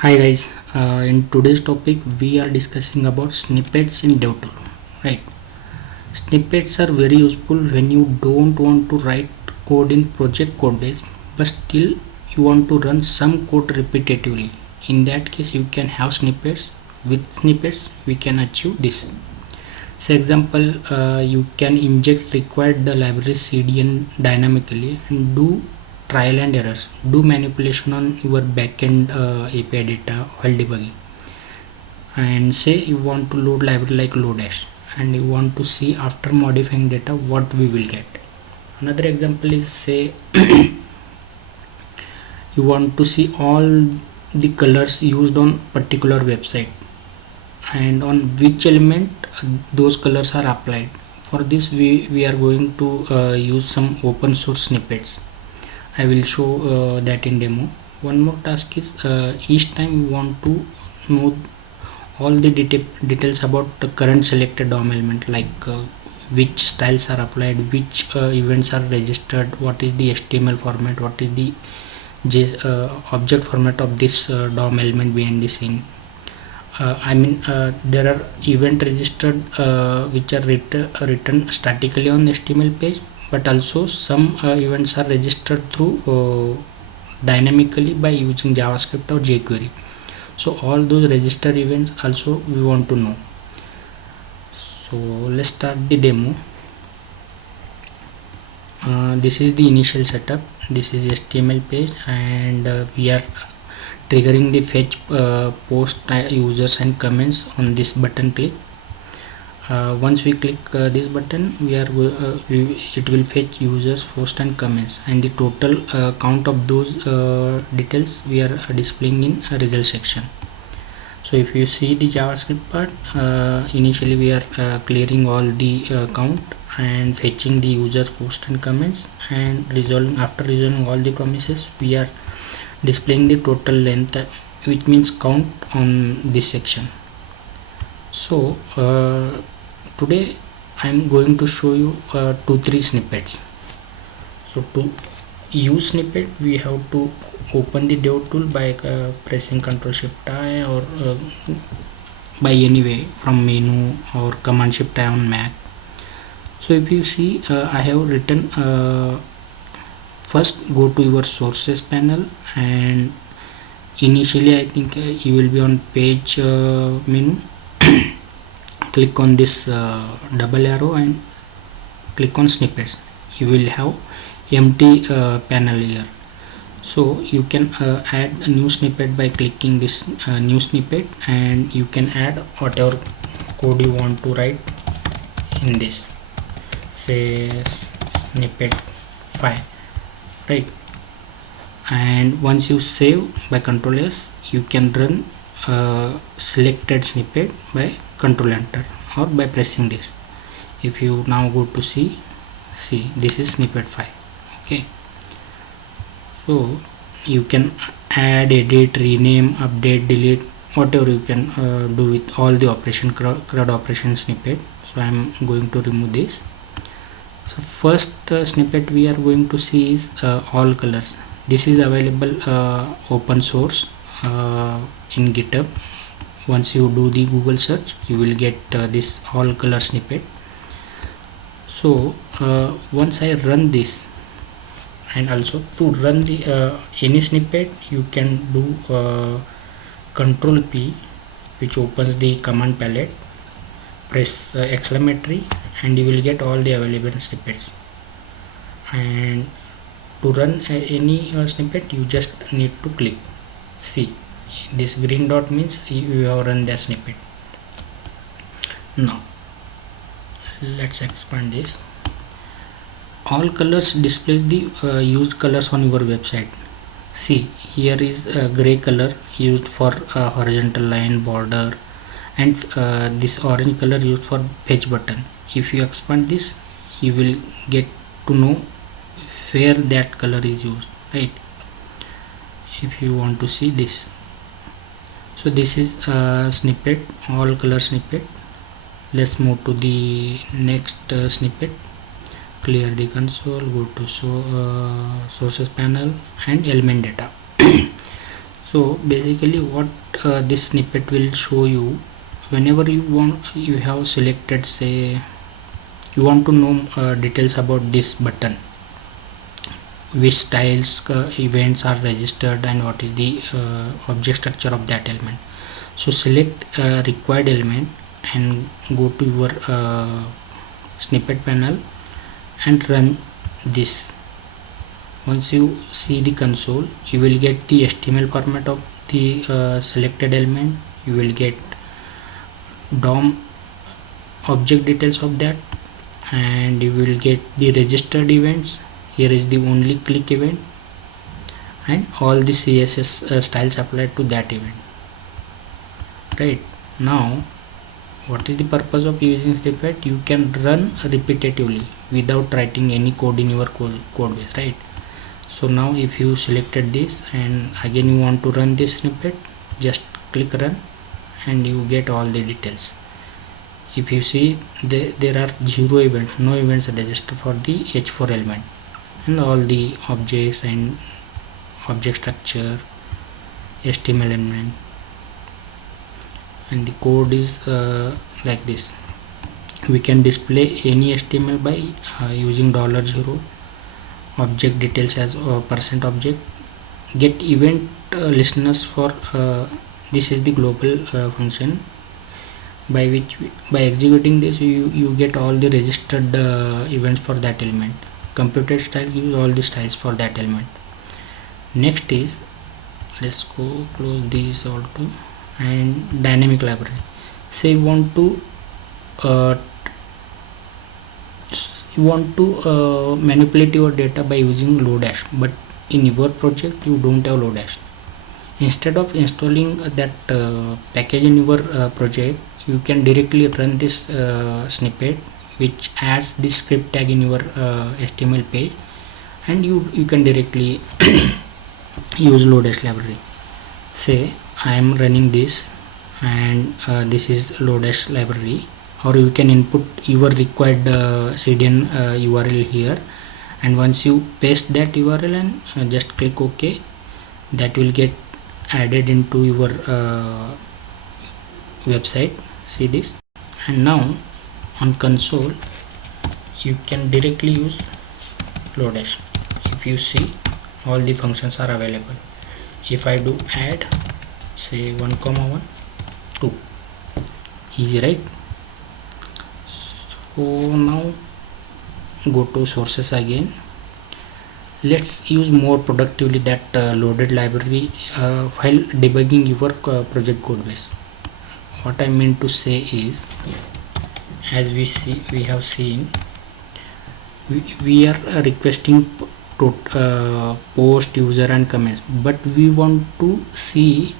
Hi guys, in today's topic we are discussing about snippets in Devtool. Right, snippets are very useful when you don't want to write code in project codebase, but still you want to run some code repetitively. In that case, you can have snippets. With snippets, we can achieve this. So, example, you can inject required the library CDN dynamically and do trial and errors, do manipulation on your backend API data while debugging. And say you want to load library like lodash, and you want to see after modifying data what we will get. Another example is, say you want to see all the colors used on particular website and on which element those colors are applied. For this we are going to use some open source snippets. I will show that in demo. One more task is, each time you want to know all the details about the current selected DOM element, like which styles are applied, which events are registered, what is the HTML format, what is the object format of this DOM element behind the scene. There are event registered which are written statically on the HTML page, but also some events are registered through dynamically by using JavaScript or jQuery. So all those registered events also we want to know. So let's start the demo. This is the initial setup. This is HTML page, and we are triggering the fetch post users and comments on this button click. Once we click this button, it will fetch users, post and comments, and the total count of those details we are displaying in a result section. So if you see the JavaScript part, initially we are clearing all the count and fetching the users, post and comments, and after resolving all the promises, we are displaying the total length, which means count on this section. So today I am going to show you 2-3 snippets. So to use snippet, we have to open the Devtool by pressing Ctrl+Shift+I, or by any way from menu or Command+Shift+I on Mac. So if you see, I have written, first go to your sources panel, and initially I think you will be on page menu. Click on this double arrow and click on snippets. You will have empty panel here. So you can add a new snippet by clicking this new snippet, and you can add whatever code you want to write in this, say snippet 5, right? And once you save by Ctrl S, you can run selected snippet by Ctrl Enter or by pressing this. If you now go to see this is snippet 5. Okay, so you can add, edit, rename, update, delete, whatever you can do with all the operation CRUD operation snippet. So I am going to remove this. So first snippet we are going to see is all colors. This is available open source in GitHub. Once you do the Google search, you will get this all color snippet. So once I run this, and also to run the any snippet, you can do Control P, which opens the command palette, press exclamatory, and you will get all the available snippets. And to run any snippet, you just need to click see this green dot, means you have run the snippet. Now let's expand this. All colors displays the used colors on your website. See, here is a gray color used for horizontal line border, and this orange color used for fetch button. If you expand this, you will get to know where that color is used, right? If you want to see this, so this is a snippet, all color snippet. Let's move to the next snippet. Clear the console, go to sources panel and element data. So basically what this snippet will show you, whenever you have selected, say you want to know details about this button, which styles events are registered and what is the object structure of that element. So select required element and go to your snippet panel and run this. Once you see the console, you will get the HTML format of the selected element. You will get DOM object details of that, and you will get the registered events. Here is the only click event and all the CSS styles applied to that event. Right now, what is the purpose of using snippet? You can run repetitively without writing any code in your code base, right? So now if you selected this and again you want to run this snippet, just click run and you get all the details. If you see, there are 0 events, no events registered for the h4 element, and all the objects and object structure, HTML element, and the code is like this. We can display any HTML by using $0, object details as percent object, get event listeners for this is the global function by which by executing this you get all the registered events for that element. Computed style gives all the styles for that element. Next is, let's go close these also, and dynamic library. Say you want to manipulate your data by using Lodash, but in your project you don't have Lodash. Instead of installing that package in your project, you can directly run this snippet which adds this script tag in your HTML page, and you can directly use Lodash library. Say I am running this and this is Lodash library, or you can input your required CDN URL here, and once you paste that URL and just click OK, that will get added into your website. See this, and now on console you can directly use Lodash. If you see, all the functions are available. If I do add, say 1,1, 2, easy, right? So now go to sources again. Let's use more productively that loaded library while debugging your project code base. What I mean to say is, as we have seen, we are requesting to post user and comments, but we want to see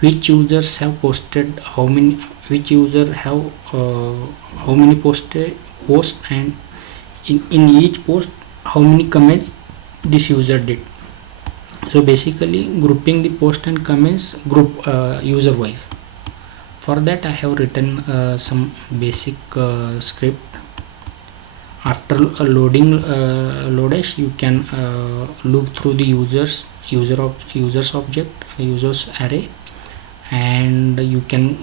which users have posted how many, which user have how many post, and in each post how many comments this user did. So basically grouping the post and comments group user wise. For that I have written some basic script. After loading Lodash, you can loop through the users object, users array, and you can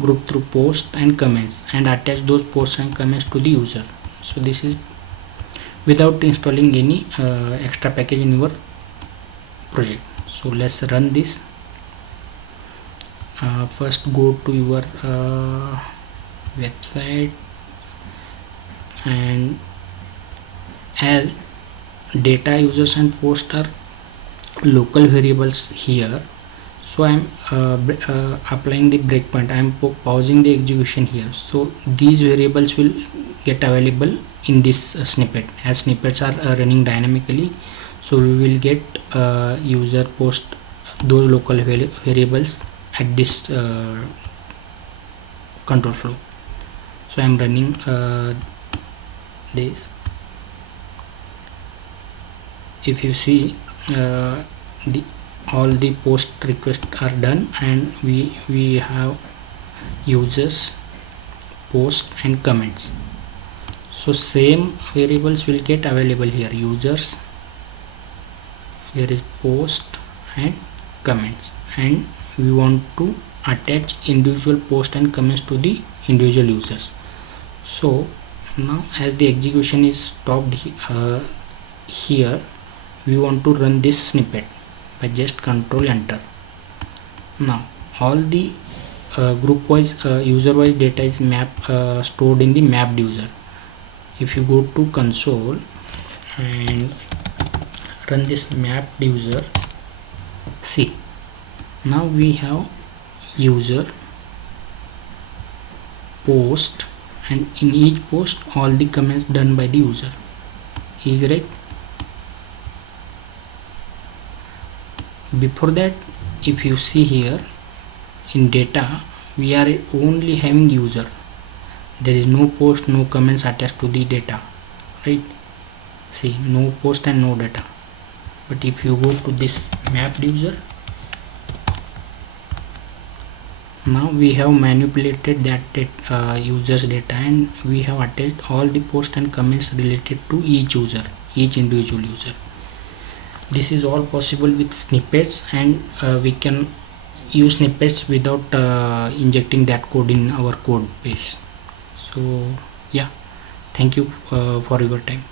group through post and comments and attach those posts and comments to the user. So this is without installing any extra package in your project. So let's run this. First go to your website, and as data, users and post are local variables here, so I am applying the breakpoint. I am pausing the execution here, so these variables will get available in this snippet. As snippets are running dynamically, so we will get user, post, those local variables at this control flow. So I am running this. If you see, all the post requests are done, and we have users, post and comments. So same variables will get available here, users, here is post and comments, and we want to attach individual post and comments to the individual users. So now as the execution is stopped here, we want to run this snippet by just control enter. Now all the group wise user wise data is stored in the mapped user. If you go to console and run this mapped user, see, now we have user, post, and in each post all the comments done by the user. Is right? Before that, if you see here in data, we are only having user. There is no post, no comments attached to the data, right? See, no post and no data. But if you go to this mapped user, now we have manipulated that user's data, and we have attached all the posts and comments related to each user, each individual user. This is all possible with snippets, and we can use snippets without injecting that code in our code base. So yeah, thank you for your time.